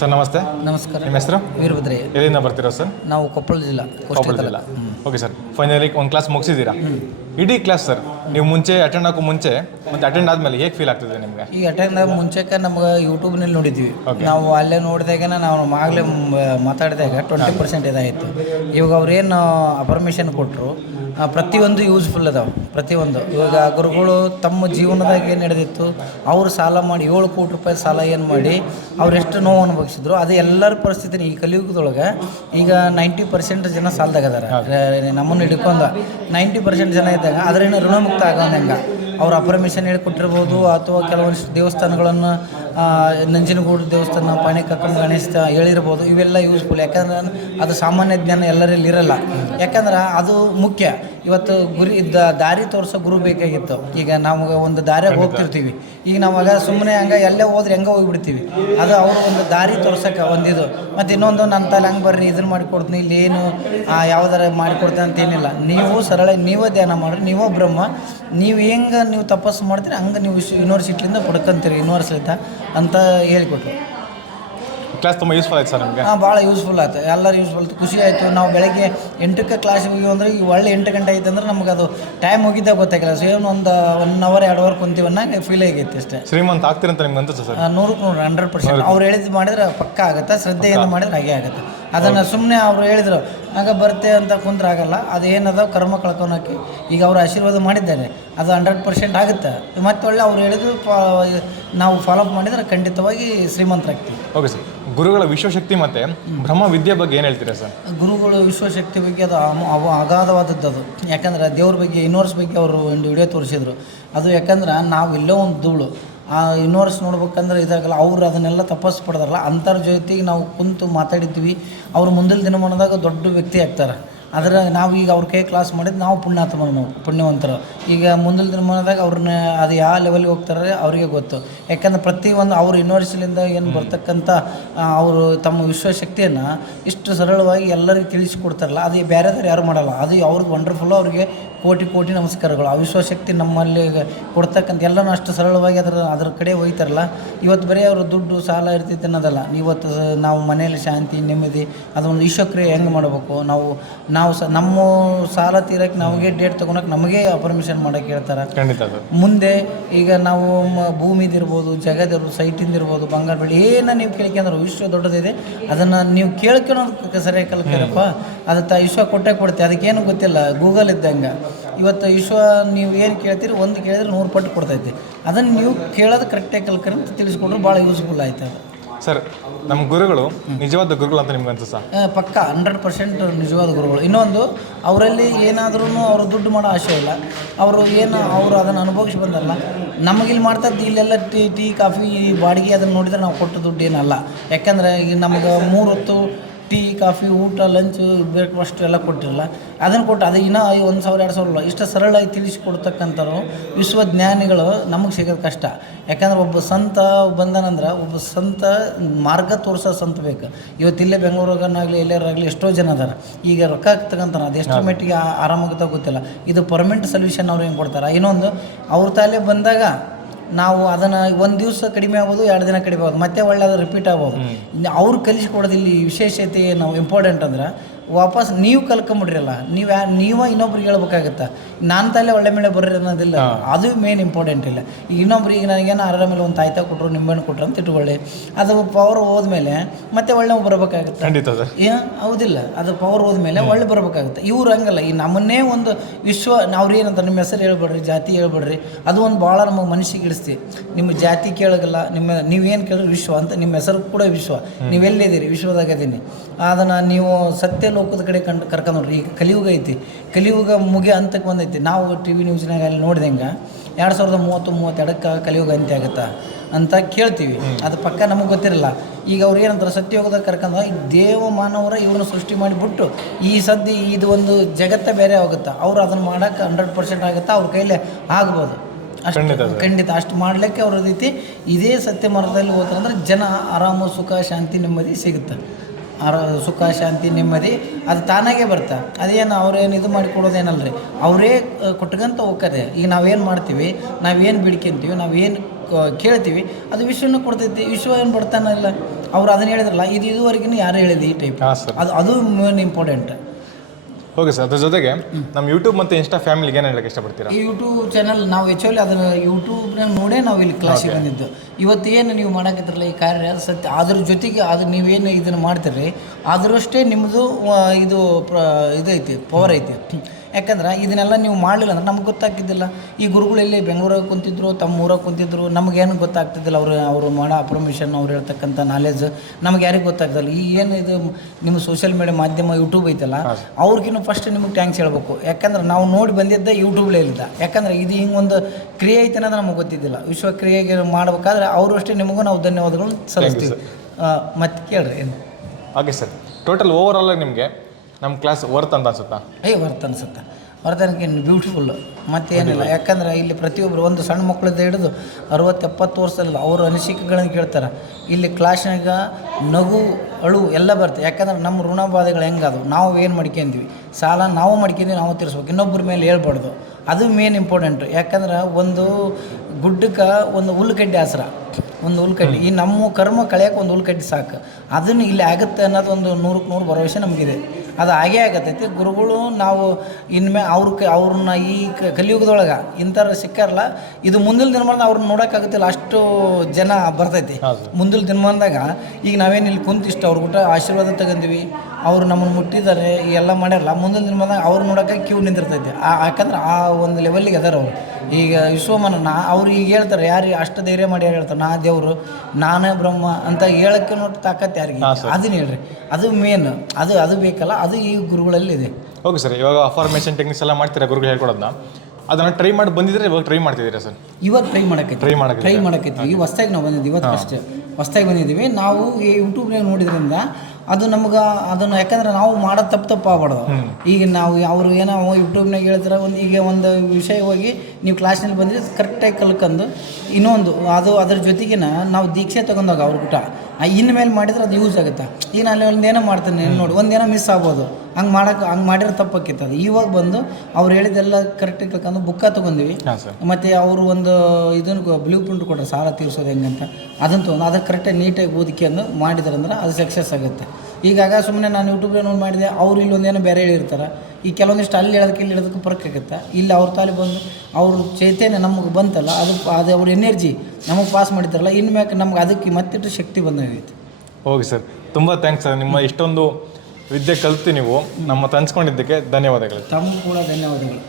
Sir ನಮಸ್ತೆ. ನಮಸ್ಕಾರ. ನಿಮ್ಮ ಹೆಸರು? ವೀರಭದ್ರಯ್ಯ. ಎಲ್ಲಿಂದ ಬರ್ತೀರಾ ಸರ್? ನಾವು ಕೊಪ್ಪಳ ಜಿಲ್ಲಾ ಕೊಪ್ಪಳ ಜಿಲ್ಲಾ. ಓಕೆ ಸರ್, ಫೈನಲಿ ಒಂದು ಕ್ಲಾಸ್ ಮುಗಿಸಿದ್ದೀರಾ. ಇಡೀ ಕ್ಲಾಸ್ ಸರ್ ನೀವು ಮುಂಚೆ ಅಟೆಂಡ್ ಹಾಕೋ ಮುಂಚೆ ಮತ್ತು ಅಟೆಂಡ್ ಆದಮೇಲೆ ಹೇಗೆ ಫೀಲ್ ಆಗ್ತದೆ ನಿಮಗೆ? ಈಗ ಅಟೆಂಡ್ ಆಗ ಮುಂಚೆಕ್ಕೆ ನಮ್ಗೆ ಯೂಟ್ಯೂಬ್ನಲ್ಲಿ ನೋಡಿದ್ವಿ. ನಾವು ಅಲ್ಲೇ ನೋಡಿದಾಗ ನಾವು ಆಗಲೇ ಮಾತಾಡಿದಾಗ 20% ಇದಾಯಿತು. ಇವಾಗ ಅವ್ರೇನು ಅಪರ್ಮಿಷನ್ ಕೊಟ್ಟರು ಪ್ರತಿಯೊಂದು ಯೂಸ್ಫುಲ್ ಅದಾವೆ. ಪ್ರತಿಯೊಂದು ಇವಾಗ ಗುರುಗಳು ತಮ್ಮ ಜೀವನದಾಗ ಏನು ನಡೆದಿತ್ತು, ಅವರು ಸಾಲ ಮಾಡಿ 7 ಕೋಟಿ ರೂಪಾಯಿ ಸಾಲ ಏನು ಮಾಡಿ ಅವರೆಷ್ಟು ನೋವು ಅನುಭವಿಸಿದ್ರು, ಅದು ಎಲ್ಲರ ಪರಿಸ್ಥಿತಿ ಈ ಕಲಿಯುಗದೊಳಗೆ ಈಗ 90% ಜನ ಸಾಲದಾಗ ಅದಾರ. ನಮ್ಮನ್ನು ಹಿಡ್ಕೊಂಡು 90% ಜನ ಇದ್ದಾಗ ಅದರಿಂದ ಋಣಮುಕ್ತ ಆಗೋದಂಗೆ ಅವ್ರು ಅಪರ್ಮಿಷನ್ ಹೇಳಿಕೊಟ್ಟಿರ್ಬೋದು, ಅಥವಾ ಕೆಲವೊಂದಿಷ್ಟು ದೇವಸ್ಥಾನಗಳನ್ನು ನಂಜನಗೂಡು ದೇವಸ್ಥಾನ, ಪಾಣಿಕಕ್ಕಮ್ಮ ಗಣೇಶ ಹೇಳಿರ್ಬೋದು. ಇವೆಲ್ಲ ಯೂಸ್ಫುಲ್, ಯಾಕಂದ್ರೆ ಅದು ಸಾಮಾನ್ಯ ಜ್ಞಾನ ಎಲ್ಲರಲ್ಲಿ ಇರಲ್ಲ. ಯಾಕಂದ್ರೆ ಅದು ಮುಖ್ಯ. ಇವತ್ತು ಗುರಿ ದಾರಿ ತೋರಿಸೋ ಗುರು ಬೇಕಾಗಿತ್ತು. ಈಗ ನಮಗೆ ಒಂದು ದಾರಿಯಾಗ ಹೋಗ್ತಿರ್ತೀವಿ, ಈಗ ನಾವಾಗ ಸುಮ್ಮನೆ ಹಂಗೆ ಎಲ್ಲೇ ಹೋದ್ರೆ ಹೆಂಗೆ ಹೋಗಿಬಿಡ್ತೀವಿ. ಅದು ಅವರು ಒಂದು ದಾರಿ ತೋರ್ಸೋಕೆ ಒಂದಿದು. ಮತ್ತು ಇನ್ನೊಂದು ನನ್ನ ತಲೆ ಹಂಗೆ ಬರ್ರಿ ಇದನ್ನು ಮಾಡಿಕೊಡ್ತೀನಿ, ಇಲ್ಲಿ ಏನು ಯಾವುದಾರ ಮಾಡಿಕೊಡ್ತೀನಿ ಅಂತೇನಿಲ್ಲ. ನೀವು ಸರಳ ನೀವೇ ಧ್ಯಾನ ಮಾಡಿರಿ, ನೀವೇ ಬ್ರಹ್ಮ. ನೀವು ಹೆಂಗೆ ನೀವು ತಪಸ್ಸು ಮಾಡ್ತೀರಿ ಹಂಗೆ ನೀವು ಯೂನಿವರ್ಸಿಟಿಯಿಂದ ಪಡ್ಕೊಂತೀರಿ ಯೂನಿವರ್ಸಿಟಿಯಿಂದ ಅಂತ ಹೇಳಿಕೊಟ್ರು. ಕ್ಲಾಸ್ ತುಂಬ ಯೂಸ್ಫುಲ್ ಆಯ್ತು ಸರ್ ನಿಮಗೆ? ಭಾಳ ಯೂಸ್ಫುಲ್ ಆಯ್ತು, ಎಲ್ಲರೂ ಯೂಸ್ಫುಲ್ ಆಯ್ತು, ಖುಷಿ ಆಯಿತು. ನಾವು ಬೆಳಗ್ಗೆ 8ಕ್ಕೆ ಕ್ಲಾಸಿಗೆ ಹೋಗಿ ಅಂದರೆ ಈಗ ಒಳ್ಳೆ 8 ಗಂಟೆ ಆಯ್ತು ಅಂದ್ರೆ ನಮ್ಗೆ ಅದು ಟೈಮ್ ಹೋಗಿದ್ದಾಗ ಗೊತ್ತಾಗಿಲ್ಲ. ಸೇಮ್ ಒಂದು 1 ಅವರ್ 2 ಅವರ್ ಕುಂತೀವನ್ನ ಫೀಲ್ ಆಗೈತೆ ಅಷ್ಟೇ. ಶ್ರೀಮಂತ ಆಗ್ತೀರಂತ ನಿಮ್ಗೆ ಅನ್ಸುತ್ತೆ ಸರ್? 100% 100%. ಅವ್ರು ಹೇಳಿದ್ದು ಮಾಡಿದ್ರೆ ಪಕ್ಕ ಆಗುತ್ತೆ, ಶ್ರದ್ಧೆಯಿಂದ ಮಾಡಿದ್ರೆ ಹಾಗೆ ಆಗುತ್ತೆ. ಅದನ್ನು ಸುಮ್ಮನೆ ಅವರು ಹೇಳಿದರು ಆಗ ಬರ್ತೆ ಅಂತ ಕುಂದ್ರೆ ಆಗಲ್ಲ. ಅದೇನದ ಕರ್ಮ ಕಳ್ಕೊಳಕ್ಕೆ ಈಗ ಅವರು ಆಶೀರ್ವಾದ ಮಾಡಿದ್ದಾರೆ, ಅದು 100% ಆಗುತ್ತೆ. ಮತ್ತೆ ಒಳ್ಳೆ ಅವ್ರು ಹೇಳಿದ್ರು ನಾವು ಫಾಲೋಅಪ್ ಮಾಡಿದರೆ ಖಂಡಿತವಾಗಿ ಶ್ರೀಮಂತರಾಗ್ತೀವಿ. ಓಕೆ ಸರ್, ಗುರುಗಳ ವಿಶ್ವಶಕ್ತಿ ಮತ್ತು ಬ್ರಹ್ಮ ವಿದ್ಯೆ ಬಗ್ಗೆ ಏನು ಹೇಳ್ತೀರಾ ಸರ್? ಗುರುಗಳು ವಿಶ್ವಶಕ್ತಿ ಬಗ್ಗೆ ಅದು ಅಗಾಧವಾದದ್ದು. ಅದು ಯಾಕಂದ್ರೆ ದೇವ್ರ ಬಗ್ಗೆ ಯೂನಿವರ್ಸ್ ಬಗ್ಗೆ ಅವರು ಒಂದು ವಿಡಿಯೋ ತೋರಿಸಿದ್ರು. ಅದು ಯಾಕಂದ್ರೆ ನಾವು ಎಲ್ಲೋ ಒಂದು ಧೂಳು ಆ ಯೂನಿವರ್ಸ್ ನೋಡ್ಬೇಕಂದ್ರೆ ಇದಾಗಲ್ಲ. ಅವ್ರು ಅದನ್ನೆಲ್ಲ ತಪಸ್ಸು ಪಡೆದಾರಲ್ಲ, ಅಂತರ ಜೊತೆಗೆ ನಾವು ಕುಂತು ಮಾತಾಡಿದ್ವಿ. ಅವ್ರು ಮುಂದಿನ ದಿನಮಾನದಾಗ ದೊಡ್ಡ ವ್ಯಕ್ತಿ ಆಗ್ತಾರೆ. ಆದರೆ ನಾವು ಈಗ ಅವ್ರ ಕೈ ಕ್ಲಾಸ್ ಮಾಡಿದ್ದು ನಾವು ಪುಣ್ಯಾತ್ಮರು, ನಾವು ಪುಣ್ಯವಂತರು. ಈಗ ಮುಂದಿನ ದಿನಮಾನದಾಗ ಅವ್ರನ್ನ ಅದು ಯಾವ ಲೆವೆಲ್ಗೆ ಹೋಗ್ತಾರೆ ಅವರಿಗೆ ಗೊತ್ತು. ಯಾಕಂದ್ರೆ ಪ್ರತಿಯೊಂದು ಅವ್ರ ಯೂನಿವರ್ಸಿಟಿಯಿಂದ ಏನು ಬರ್ತಕ್ಕಂಥ ಅವರು ತಮ್ಮ ವಿಶ್ವಶಕ್ತಿಯನ್ನು ಇಷ್ಟು ಸರಳವಾಗಿ ಎಲ್ಲರಿಗೂ ತಿಳಿಸಿಕೊಡ್ತಾರಲ್ಲ, ಅದು ಬೇರೆದವ್ರು ಯಾರು ಮಾಡಲ್ಲ. ಅದು ಅವ್ರದ್ದು ವಂಡರ್ಫುಲ್ಲು. ಅವ್ರಿಗೆ ಕೋಟಿ ಕೋಟಿ ನಮಸ್ಕಾರಗಳು. ಆ ವಿಶ್ವಶಕ್ತಿ ನಮ್ಮಲ್ಲಿ ಕೊಡ್ತಕ್ಕಂಥ ಎಲ್ಲನೂ ಅಷ್ಟು ಸರಳವಾಗಿ ಅದ್ರ ಕಡೆ ಹೋಗ್ತಾರಲ್ಲ. ಇವತ್ತು ಬರೀ ಅವರು ದುಡ್ಡು ಸಾಲ ಇರ್ತೈತೆ ಅನ್ನೋದಲ್ಲ. ಇವತ್ತು ನಾವು ಮನೆಯಲ್ಲಿ ಶಾಂತಿ ನೆಮ್ಮದಿ ಅದೊಂದು ಈಶ್ವಕ್ರಿಯೆ ಹೆಂಗೆ ಮಾಡಬೇಕು, ನಾವು ನಮ್ಮ ಸಾಲ ತೀರಕ್ಕೆ ನಮಗೆ ಡೇಟ್ ತೊಗೊಳಕ್ಕೆ ನಮಗೆ ಪರ್ಮಿಷನ್ ಮಾಡೋಕ್ಕೆ ಹೇಳ್ತಾರೆ. ಮುಂದೆ ಈಗ ನಾವು ಭೂಮಿದಿರ್ಬೋದು, ಜಗದಿರ್ಬೋದು, ಸೈಟಿಂದಿರ್ಬೋದು, ಬಂಗಾರ ಬೆಳೆ ಏನು ನೀವು ಕೇಳ್ಕೊಂಡ್ರೆ ವಿಶ್ವ ದೊಡ್ಡದಿದೆ. ಅದನ್ನು ನೀವು ಕೇಳ್ಕೊಳೋದಕ್ಕೆ ಸರಿಯಾಗಿ ಕಲ್ಕರಪ್ಪ. ಅದು ವಿಶ್ವ ಕೊಟ್ಟೆ ಕೊಡುತ್ತೆ. ಅದಕ್ಕೇನು ಗೊತ್ತಿಲ್ಲ, ಗೂಗಲ್ ಇದ್ದಂಗೆ. ಇವತ್ತು ವಿಶ್ವ ನೀವು ಏನು ಕೇಳ್ತೀರಿ ಒಂದು ಕೇಳಿದ್ರೆ 100 ಪಟ್ಟು ಕೊಡ್ತೈತಿ. ಅದನ್ನು ನೀವು ಕೇಳೋದು ಕರೆಕ್ಟಾಗಿ ಕಲ್ಕರಿ ಅಂತ ತಿಳಿಸ್ಕೊಂಡ್ರೆ ಭಾಳ ಯೂಸ್ಫುಲ್ ಆಯ್ತು ಅದು. ಸರ್, ನಮ್ಮ ಗುರುಗಳು ನಿಜವಾದ ಗುರುಗಳು ಅಂತ ನಿಮ್ಗೆ ಅನ್ಸುತ್ತಾ? ಪಕ್ಕ 100% ನಿಜವಾದ ಗುರುಗಳು. ಇನ್ನೊಂದು, ಅವರಲ್ಲಿ ಏನಾದ್ರೂ ಅವರು ದುಡ್ಡು ಮಾಡೋ ಆಸೆ ಇಲ್ಲ. ಅವರು ಅದನ್ನು ಅನುಭವಿಸಿ ಬಂದಲ್ಲ. ನಮಗಿಲ್ಲಿ ಮಾಡ್ತದ್ದು ಇಲ್ಲೆಲ್ಲ ಟೀ ಕಾಫಿ ಬಾಡಿಗೆ ಅದನ್ನು ನೋಡಿದರೆ ನಾವು ಕೊಟ್ಟು ದುಡ್ಡು ಏನಲ್ಲ. ಯಾಕಂದರೆ ಈಗ ನಮಗೆ 3 ಹೊತ್ತು ಟೀ ಕಾಫಿ ಊಟ ಲಂಚು ಬ್ರೇಕ್ಫಾಸ್ಟ್ ಎಲ್ಲ ಕೊಟ್ಟಿರಲ್ಲ. ಅದನ್ನು ಕೊಟ್ಟು ಅದು ಇನ್ನೂ 1,000 2,000 ಇಷ್ಟು ಸರಳಾಗಿ ತಿಳಿಸ್ಕೊಡ್ತಕ್ಕಂಥವ್ರು ವಿಶ್ವಜ್ಞಾನಿಗಳು ನಮಗೆ ಸಿಗೋದು ಕಷ್ಟ. ಯಾಕಂದ್ರೆ ಒಬ್ಬ ಸಂತ ಬಂದನಂದ್ರೆ ಒಬ್ಬ ಸಂತ ಮಾರ್ಗ ತೋರಿಸೋ ಸಂತ ಬೇಕು. ಇವತ್ತು ಇಲ್ಲೇ ಬೆಂಗಳೂರಾಗನಾಗಲಿ ಎಲ್ಲರಾಗಲಿ ಎಷ್ಟೋ ಜನ ಅದಾರ. ಈಗ ರೊಕ್ಕ ತಗೊಂತಾನೆ, ಅದು ಎಷ್ಟು ಮೆಟ್ಟಿಗೆ ಆರಾಮಾಗುತ್ತೋ ಗೊತ್ತಿಲ್ಲ. ಇದು ಪರ್ಮನೆಂಟ್ ಸೊಲ್ಯೂಷನ್ ಅವ್ರು ಹೆಂಗೆ ಕೊಡ್ತಾರೆ. ಇನ್ನೊಂದು, ಅವ್ರ ತಾಲೆ ಬಂದಾಗ ನಾವು ಅದನ್ನು 1 ದಿವಸ ಕಡಿಮೆ ಆಗ್ಬೋದು, 2 ದಿನ ಕಡಿಮೆ ಆಗ್ಬೋದು, ಮತ್ತೆ ಒಳ್ಳೆ ಅದು ರಿಪೀಟ್ ಆಗ್ಬೋದು. ಅವ್ರು ಕಲಿಸ್ಕೊಡೋದು ಇಲ್ಲಿ ವಿಶೇಷತೆ ನಾವು ಇಂಪಾರ್ಟೆಂಟ್ ಅಂದ್ರೆ ವಾಪಸ್ ನೀವು ಕಲ್ಕೊಂಬಿಡ್ರಲ್ಲ, ನೀವು ಇನ್ನೊಬ್ರಿಗೆ ಹೇಳ್ಬೇಕಾಗತ್ತೆ. ನಾನು ತಲೆ ಒಳ್ಳೆ ಮೇಲೆ ಬರ್ರಿ ಅನ್ನೋದಿಲ್ಲ. ಅದು ಮೇನ್ ಇಂಪಾರ್ಟೆಂಟ್ ಇಲ್ಲ. ಈಗ ಇನ್ನೊಬ್ರಿಗೆ ನನಗೇನು ಆರಾಮೇಲೆ ಒಂದು ತಾಯ್ತಾ ಕೊಟ್ಟರು, ನಿಂಬೆಹಣ್ಣು ಕೊಟ್ಟರು ಅಂತ ಇಟ್ಕೊಳ್ಳಿ, ಅದು ಪವರ್ ಹೋದ್ಮೇಲೆ ಮತ್ತೆ ಒಳ್ಳೆ ಬರಬೇಕಾಗುತ್ತೆ. ಹೌದಿಲ್ಲ, ಅದು ಪವರ್ ಹೋದ್ಮೇಲೆ ಒಳ್ಳೆ ಬರಬೇಕಾಗುತ್ತೆ. ಇವ್ರು ಹಂಗಲ್ಲ. ಈ ನಮ್ಮನ್ನೇ ಒಂದು ವಿಶ್ವ ಅವ್ರು ಏನಂತ ನಿಮ್ಮ ಹೆಸರು ಹೇಳ್ಬೇಡ್ರಿ, ಜಾತಿ ಹೇಳ್ಬೇಡ್ರಿ. ಅದು ಒಂದು ಭಾಳ ನಮಗೆ ಮನಸ್ಸಿಗೆ ಇಡಿಸ್ತೀವಿ. ನಿಮ್ಮ ಜಾತಿ ಕೇಳೋಗಲ್ಲ, ನೀವೇನು ಕೇಳಿದ್ರೆ ವಿಶ್ವ ಅಂತ. ನಿಮ್ಮ ಹೆಸರು ಕೂಡ ವಿಶ್ವ. ನೀವೆಲ್ಲಿದ್ದೀರಿ? ವಿಶ್ವದಾಗ ಇದೀನಿ. ಅದನ್ನು ನೀವು ಸತ್ಯ ಲೋಕದ ಕಡೆ ಕರ್ಕೊಂಡ್ರಿ. ಈಗ ಕಲಿಯುಗ ಐತಿ, ಕಲಿಯುಗ ಮುಗಿಯೋ ಹಂತಕ್ಕೆ ಬಂದೈತಿ. ನಾವು TV ನ್ಯೂಸ್ನಾಗ ಅಲ್ಲಿ ನೋಡಿದಂಗೆ 2030-32 ಕಲಿಯುಗ ಅಂತ್ಯ ಆಗುತ್ತಾ ಅಂತ ಕೇಳ್ತೀವಿ. ಅದು ಪಕ್ಕ ನಮಗೆ ಗೊತ್ತಿರಲ್ಲ. ಈಗ ಅವ್ರು ಏನಂತಾರೆ, ಸತ್ಯಯೋಗದಾಗ ಕರ್ಕೊಂಡು ಈ ದೇವ ಮಾನವರ ಇವ್ರನ್ನ ಸೃಷ್ಟಿ ಮಾಡಿಬಿಟ್ಟು ಈ ಇದು ಒಂದು ಜಗತ್ತ ಬೇರೆ ಆಗುತ್ತಾ. ಅವ್ರು ಅದನ್ನು ಮಾಡೋಕ್ಕೆ 100% ಆಗುತ್ತಾ, ಅವ್ರ ಕೈಲೇ ಆಗ್ಬೋದು. ಅಷ್ಟು ಖಂಡಿತ ಅಷ್ಟು ಮಾಡಲಿಕ್ಕೆ ಅವ್ರ ರೀತಿ ಇದೇ ಸತ್ಯ ಮಾರ್ಗದಲ್ಲಿ ಹೋದ್ರೆ ಜನ ಆರಾಮ, ಸುಖ, ಶಾಂತಿ, ನೆಮ್ಮದಿ ಸಿಗುತ್ತೆ. ಸುಖ ಶಾಂತಿ ನೆಮ್ಮದಿ ಅದು ತಾನಾಗೇ ಬರ್ತಾ. ಅದೇನು ಅವ್ರೇನು ಇದು ಮಾಡಿ ಕೊಡೋದೇನಲ್ಲ ರೀ, ಅವರೇ ಕೊಟ್ಕೊಂತ ಹೋಗ್ತದೆ. ಈಗ ನಾವೇನು ಮಾಡ್ತೀವಿ, ನಾವೇನು ಬಿಡ್ಕೊಂತೀವಿ, ನಾವೇನು ಕೇಳ್ತೀವಿ, ಅದು ವಿಶ್ವನ ಕೊಡ್ತೈತಿ. ವಿಶ್ವ ಏನು ಬರ್ತಾನೆ ಇಲ್ಲ, ಅವ್ರು ಅದನ್ನ ಹೇಳಿದ್ರಲ್ಲ, ಇದು ಇದುವರೆಗೂ ಯಾರು ಹೇಳಿಲ್ಲ ಈ ಟೈಪ್. ಹಾಂ ಸರ್. ಅದು ಮೇನ್ ಇಂಪಾರ್ಟೆಂಟ್. Okay sir. ಅದ್ರ ಜೊತೆಗೆ ನಮ್ಮ ಯೂಟ್ಯೂಬ್ ಮತ್ತು ಇನ್ಸ್ಟಾ ಫ್ಯಾಮಿಲಿಗೆ ಏನು ಹೇಳಕ್ಕೆ ಇಷ್ಟಪಡ್ತೀರಾ? ಈ ಯೂಟ್ಯೂಬ್ ಚಾನಲ್ ನಾವು ಆ್ಯಕ್ಚುಲಿ ಅದನ್ನು ಯೂಟ್ಯೂಬ್ನಾಗ ನೋಡೇ ನಾವು ಇಲ್ಲಿ ಕ್ಲಾಸಿಗೆ ಬಂದಿದ್ದು. ಇವತ್ತು ಏನು ನೀವು ಮಾಡಾಕಿದ್ರಲ್ಲ ಈ ಕಾರ್ಯ ಸತ್ಯ, ಅದ್ರ ಜೊತೆಗೆ ಅದು ನೀವೇನು ಇದನ್ನು ಮಾಡ್ತೀರಿ ಅದರಷ್ಟೇ ನಿಮ್ಮದು ಇದೈತಿ, ಪವರ್ ಐತಿ. ಯಾಕಂದ್ರೆ ಇದನ್ನೆಲ್ಲ ನೀವು ಮಾಡಲಿಲ್ಲ ಅಂದ್ರೆ ನಮ್ಗೆ ಗೊತ್ತಾಗ್ತಿದ್ದಿಲ್ಲ. ಈ ಗುರುಗಳಲ್ಲಿ ಬೆಂಗಳೂರಾಗ ಕುಂತಿದ್ರು, ತಮ್ಮ ಊರಾಗ ಕುಂತಿದ್ರು, ನಮಗೇನು ಗೊತ್ತಾಗ್ತಿದ್ದಿಲ್ಲ. ಅವರು ಮಾಡೋ ಅಪ್ರಮೇಷನ್, ಅವ್ರು ಹೇಳ್ತಕ್ಕಂಥ ನಾಲೆಜ್ ನಮ್ಗೆ ಯಾರಿಗೆ ಗೊತ್ತಾಗ್ತಿಲ್ಲ. ಈ ಏನು ಇದು ನಿಮ್ಮ ಸೋಷಿಯಲ್ ಮೀಡಿಯಾ ಮಾಧ್ಯಮ ಯೂಟ್ಯೂಬ್ ಐತಲ್ಲ, ಅವ್ರಿಗಿನ್ನೂ ಫಸ್ಟ್ ನಿಮಗೆ ಥ್ಯಾಂಕ್ಸ್ ಹೇಳ್ಬೇಕು. ಯಾಕಂದ್ರೆ ನಾವು ನೋಡಿ ಬಂದಿದ್ದೆ ಯೂಟ್ಯೂಬ್ಲೇ ಇಲ್ಲಿದ್ದ. ಯಾಕಂದ್ರೆ ಇದು ಹಿಂಗೆ ಒಂದು ಕ್ರಿಯೆ ಐತೆ ಅನ್ನೋದು ನಮಗೆ ಗೊತ್ತಿದ್ದಿಲ್ಲ. ವಿಶ್ವಕ್ರಿಯೆಗೆ ಮಾಡಬೇಕಾದ್ರೆ ಅವರು ಅಷ್ಟೇ ನಿಮಗೂ ನಾವು ಧನ್ಯವಾದಗಳು ಸಲ್ಲಿಸ್ತೀವಿ. ಮತ್ತೆ ಕೇಳ್ರಿ ಏನು? Okay sir. ಟೋಟಲ್ ಓವರಾಲ್ ನಿಮಗೆ ನಮ್ಮ ಕ್ಲಾಸ್ ವರ್ತ್ ಅಂತ ಅನ್ಸುತ್ತಾ? ವರ್ತ್ ಅನ್ಸುತ್ತೆ. ವರ್ತ್ ಬ್ಯೂಟಿಫುಲ್ ಮತ್ತೇನಿಲ್ಲ. ಯಾಕಂದ್ರೆ ಇಲ್ಲಿ ಪ್ರತಿಯೊಬ್ಬರು ಒಂದು ಸಣ್ಣ ಮಕ್ಕಳಿಂದ ಹಿಡಿದು 60-70 ವರ್ಷದಲ್ಲಿ ಅವ್ರ ಅನಿಸಿಕೆಗಳನ್ನು ಕೇಳ್ತಾರೆ. ಇಲ್ಲಿ ಕ್ಲಾಸ್ನಾಗ ನಗು ಅಳು ಎಲ್ಲ ಬರುತ್ತೆ. ಯಾಕಂದ್ರೆ ನಮ್ಮ ಋಣಬಾಧೆಗಳು ಹೆಂಗದು, ನಾವು ಏನು ಮಾಡ್ಕೊಂಡ್ವಿ, ಸಾಲ ನಾವು ಮಾಡ್ಕೊಂಡ್ವಿ, ನಾವು ತೀರಿಸ್ಬೇಕು, ಇನ್ನೊಬ್ಬರ ಮೇಲೆ ಹೇಳ್ಬಾರ್ದು. ಅದು ಮೇನ್ ಇಂಪಾರ್ಟೆಂಟು. ಯಾಕಂದ್ರೆ ಒಂದು ಗುಡ್ಡಕ್ಕೆ ಒಂದು ಹುಲ್ಕಡ್ಡಿ ಆಸರ, ಒಂದು ಹುಲ್ಕಡ್ಡಿ. ಈ ನಮ್ಮ ಕರ್ಮ ಕಳೆಯೋಕೆ ಒಂದು ಹುಲ್ಕಡ್ಡಿ ಸಾಕು. ಅದನ್ನು ಇಲ್ಲಿ ಆಗುತ್ತೆ ಅನ್ನೋದು ಒಂದು 100ಕ್ಕೆ 100 ಭರವಸೆ ನಮಗಿದೆ. ಅದು ಹಾಗೇ ಆಗತ್ತೈತಿ. ಗುರುಗಳು ನಾವು ಇನ್ಮೇ ಅವ್ರನ್ನ ಈ ಕಲಿಯುಗದೊಳಗೆ ಇಂಥವ್ರು ಸಿಕ್ಕಾರಲ್ಲ, ಇದು ಮುಂದಿನ ದಿನಮಾನ ಅವ್ರನ್ನ ನೋಡೋಕ್ಕಾಗುತ್ತಿಲ್ಲ, ಅಷ್ಟು ಜನ ಬರ್ತೈತಿ. ಮುಂದಿನ ದಿನಮಾನದಾಗ ಈಗ ನಾವೇನು ಇಲ್ಲಿ ಕುಂತಿಷ್ಟು ಅವ್ರ ಊಟ ಆಶೀರ್ವಾದ ತಗೊಂಡ್ವಿ, ಅವ್ರು ನಮ್ಮನ್ನು ಮುಟ್ಟಿದ್ದಾರೆ, ಎಲ್ಲ ಮಾಡ್ಯಾರಲ್ಲ, ಮುಂದಿನ ದಿನಮಾನದಾಗ ಅವ್ರು ನೋಡೋಕೆ ಕ್ಯೂ ನಿಂತಿರ್ತೈತಿ. ಯಾಕಂದ್ರೆ ಆ ಒಂದು ಲೆವೆಲ್ಲಿಗೆ ಅದಾರ ಅವರು. ಈಗ ವಿಶ್ವಮನ ಅವ್ರು ಈಗ ಹೇಳ್ತಾರೆ, ಯಾರು ಅಷ್ಟು ಧೈರ್ಯ ಮಾಡಿ ಯಾರು ಹೇಳ್ತಾರೆ, ನಾ ದೇವರು, ನಾನೇ ಬ್ರಹ್ಮ ಅಂತ ಹೇಳಕ್ಕೆ ನೋಡಿ ತಾಕತ್ತು ಯಾರಿಗೆ? ಅದನ್ನ ಹೇಳ್ರಿ, ಅದು ಮೇನ್. ಅದು ಬೇಕಲ್ಲ, ಅದು ಈ ಗುರುಗಳಲ್ಲಿ ಇದೆ. Okay sir. ಇವಾಗ ಅಫಾರ್ಮೇಷನ್ ಟೆಕ್ನಿಕ್ಸ್ ಎಲ್ಲ ಮಾಡ್ತೀರಾ ಗುರುಗಳು ಹೇಳ್ಕೊಡೋದನ್ನ, ಅದನ್ನು ಟ್ರೈ ಮಾಡಿ ಬಂದಿದ್ರೆ ಇವಾಗ ಟ್ರೈ ಮಾಡ್ತಿದ್ದೀರಾ ಸರ್? ಇವಾಗ ಟ್ರೈ ಮಾಡಕೈತಿ. ಈ ಹೊಸ್ದಾಗಿ ನಾವು ಬಂದಿದ್ದೀವಿ, ಇವತ್ತು ಫಸ್ಟ್ ಹೊಸ್ದಾಗಿ ಬಂದಿದ್ದೀವಿ. ನಾವು ಈ ಯೂಟ್ಯೂಬ್ನಾಗ ನೋಡಿದ್ರಿಂದ ಅದು ನಮ್ಗೆ ಅದನ್ನು, ಯಾಕಂದ್ರೆ ನಾವು ಮಾಡೋದು ತಪ್ಪು ಆಗ್ಬಾರ್ದು. ಈಗ ನಾವು ಅವರು ಏನೋ ಯೂಟ್ಯೂಬ್ನಾಗ ಹೇಳ್ತಾರೆ, ಈಗ ಒಂದು ವಿಷಯ ಹೋಗಿ ನೀವು ಕ್ಲಾಸ್ನಲ್ಲಿ ಬಂದರೆ ಕರೆಕ್ಟಾಗಿ ಕಲ್ಕೊಂಡು ಇನ್ನೊಂದು ಅದು ಅದ್ರ ಜೊತೆಗಿನ ನಾವು ದೀಕ್ಷೆ ತೊಗೊಂಡಾಗ ಅವ್ರ ಊಟ ಇನ್ಮೇಲೆ ಮಾಡಿದ್ರೆ ಅದು ಯೂಸ್ ಆಗುತ್ತೆ. ಈಗ ನಾನು ಒಂದೇನೋ ಮಾಡ್ತೇನೆ ನೋಡಿ, ಒಂದೇನೋ ಮಿಸ್ ಆಗ್ಬೋದು, ಹಂಗೆ ಮಾಡಿರೋ ತಪ್ಪಾಕಿತ್ತು. ಅದು ಇವಾಗ ಬಂದು ಅವ್ರು ಹೇಳಿದೆಲ್ಲ ಕರೆಕ್ಟಾಗಿ ಕಲ್ಕೊಂಡು ಬುಕ್ಕ ತೊಗೊಂಡ್ವಿ. ಮತ್ತು ಅವರು ಒಂದು ಇದನ್ನು ಬ್ಲೂ ಪ್ರಿಂಟ್ ಕೊಟ್ಟರೆ ಸಾಲ ತೀರಿಸೋದು ಹೆಂಗಂತ, ಅದನ್ನು ತೊಗೊಂಡು ಅದನ್ನು ಕರೆಕ್ಟಾಗಿ ನೀಟಾಗಿ ಓದಿಕೊಂಡು ಮಾಡಿದ್ರಂದ್ರೆ ಅದು ಸಕ್ಸಸ್ ಆಗುತ್ತೆ. ಈಗಾಗ ಸುಮ್ಮನೆ ನಾನು ಯೂಟ್ಯೂಬ್ಗೆ ನೋಡಿ ಮಾಡಿದೆ, ಅವ್ರು ಇಲ್ಲಿ ಒಂದೇನೋ ಬೇರೆ ಹೇಳಿರ್ತಾರೆ. ಈ ಕೆಲವೊಂದಿಷ್ಟು ಅಲ್ಲಿ ಹೇಳೋದಕ್ಕೆ ಇಲ್ಲಿ ಹೇಳೋದಕ್ಕೆ ಫರ್ಕ್ ಆಗುತ್ತೆ. ಇಲ್ಲಿ ಅವ್ರ ತಾಲಿ ಬಂದು ಅವ್ರ ಚೈತನ್ಯ ನಮಗೆ ಬಂತಲ್ಲ, ಅದು ಅವ್ರ ಎನರ್ಜಿ ನಮಗೆ ಪಾಸ್ ಮಾಡಿದ್ದಾರಲ್ಲ, ಇನ್ಮ್ಯಾಕೆ ನಮ್ಗೆ ಅದಕ್ಕೆ ಮತ್ತಿಟ್ಟು ಶಕ್ತಿ ಬಂದಾಗೈತೆ. ಓಕೆ ಸರ್, ತುಂಬ ಥ್ಯಾಂಕ್ಸ್ ಸರ್. ನಿಮ್ಮ ಇಷ್ಟೊಂದು ವಿದ್ಯೆ ಕಲಿತು ನೀವು ನಮ್ಮ ಹಂಚ್ಕೊಂಡಿದ್ದಕ್ಕೆ ಧನ್ಯವಾದಗಳು. ತಮಗೂ ಕೂಡ ಧನ್ಯವಾದಗಳು.